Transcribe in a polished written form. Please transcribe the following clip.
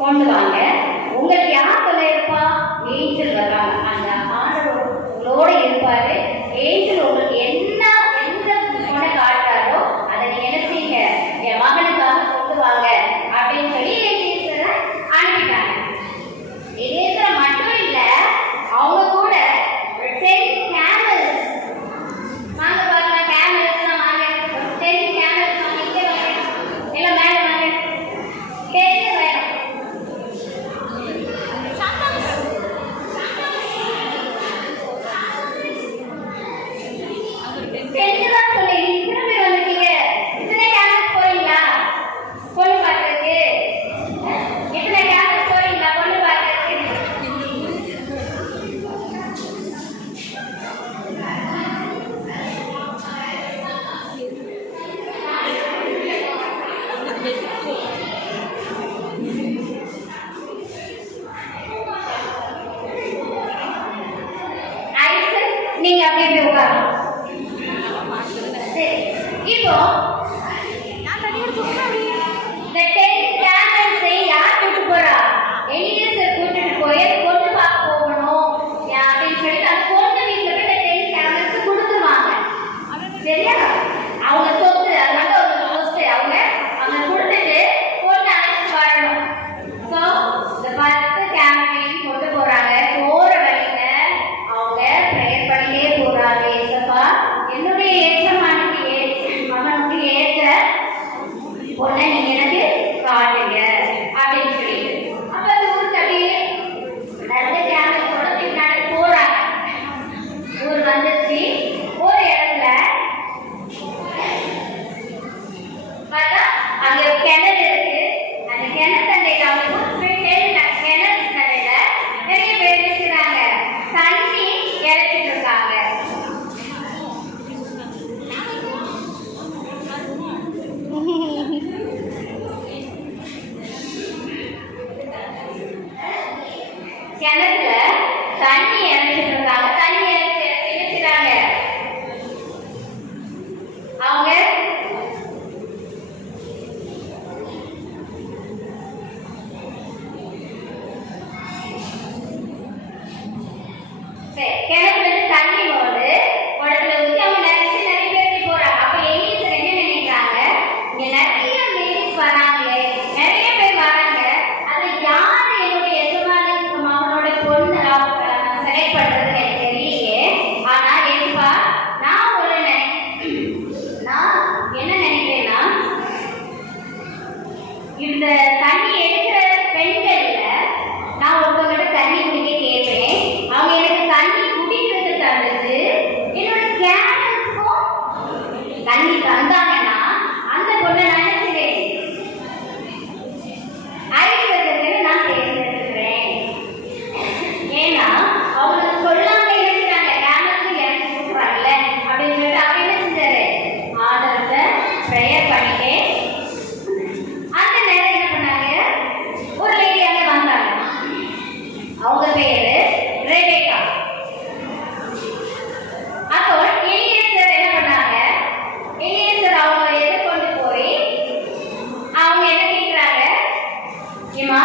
கொண்டு வாங்க. உங்களுக்கு யார் சொல்ல இருப்பா? ஏஞ்சல் வர்றாங்க. அந்த ஆண்டவரோட இருப்பாரு. ஏஞ்சல் உங்களுக்கு எந்த கொண்ட காட்டுறாரோ அதை நீங்க என்ன செய்யுங்க, என் மகனுக்காக கொண்டு வாங்க அப்படின்னு சொல்லி எலியேசரை அனுப்பிட்டாங்க. எலியேசரை மட்டும் இல்ல, அவங்க கூட 10 camels வாங்க பார்க்கலாம். camels வாங்க, 10 camels வாங்க, இங்கே வாங்க, எல்லாம் மேலே வாங்க, 10 வேணும். தெரிஞ்சுதான் சொல்லி இத்தனை பேர் வந்துட்டீங்க, இத்தனை கேமரா போறீங்களா பொண்ணு பார்க்கறதுக்கு? எத்தனை கேமரா போறீங்களா பொண்ணு பார்க்கறதுக்கு? நீங்க அப்படியே உட்காரலாம். இப்போ இந்த 10 camels யார் கூட்டு போறா? எலியேசர் கூட்டிட்டு போய் பொண்ணு பார்க்க போகணும் அப்படின்னு சொல்லி அந்த பொண்ணு வீட்டுல போய் 10 camels கொடுத்துருவாங்க. சரியா? அவங்க சொத்து, அது வந்து ஒரு சொத்து. அவங்க கொடுத்துட்டு பொண்ணு அழைச்சிட்டு வரணும். ஸோ இந்த 10 camels கொண்டு போறாங்க. போற வழியில அவங்க ப்ரேயர் பண்ணிட்டே போறாங்க. ஏசப்பா, என்னுடைய ஏற்றமானுக்கு மகனுக்கு ஏற்ற பொண்ணை நீங்க எனக்கு காட்டுங்க அப்படின்னு சொல்லிட்டு அப்ப அந்த ஊருக்கு அப்படியே நடந்த கேமரத்தோட பின்னாடி போறாங்க. ஊர் வந்துச்சு. ஒரு இடத்துல பார்த்தா அங்க கிணறு இருக்கு. அந்த கிணத்தண்டையில அவங்க கிணறு தண்டையில நிறைய பேர் இருக்கிறாங்க. தண்ணி இறச்சிட்டு இருக்காங்க. கிணத்துல தண்ணி இறைச்சிட்டு இருக்காங்க. தண்ணி இறைச்சி என்ன செய்றாங்க? அவங்க கிணத்துல இருந்து தண்ணி போகுது, குடத்துல ஊற்றி அவங்க நிறைய பேர் போறாங்க. அப்ப எலியேசர் என்ன நினைக்கிறாங்க? இங்க நிறைய லேடிஸ் வராங்களே, நிறைய பேர் வராங்க, அதுல யாரு என்னுடைய எஜமானுக்கு மகனோட பொண்ணு செலக்ட் பண்றதுன்னு எனக்கு தெரியலையே. ஆனா ஏசுப்பா, நான் என்ன நினைக்கிறேன்னா, இந்த தண்ணி எடுக்கிற பெண்கள்ல நான் ஒருத்தவங்கிட்ட தண்ணி குடிக்க கேட்பேன். அவங்க எனக்கு தண்ணி குடிக்கிறது தந்துட்டு என்னோட கேரக்டருக்கும் தண்ணி தந்தாங்கன்னா அந்த பொண்ணை நான் நினைச்சுக்கிறேன் ஐஸ்வர்யத்துக்கு நான் தேர்ந்தெடுக்கிறேன். ஏன்னா அவங்களுக்கு சொல்லாம இருக்கிறாங்க, கேமரா எனக்கு கொடுக்குறாங்கல்ல அப்படின்னு சொல்லிட்டு அவர் என்ன செஞ்சாரு? ஆதரத்தை ப்ரேயர் பண்ணிட்டு அந்த நேரம் என்ன பண்ணாங்க? ஒரு லேடி அங்கே வந்தாங்க. அவங்க பேரு ரெபேக்கா. அப்போ எலியேசர் என்ன பண்ணாங்க? எலியேசர் அவங்க எதிர்கொண்டு போய் அவங்க என்ன கேட்கிறாங்க? ஏமா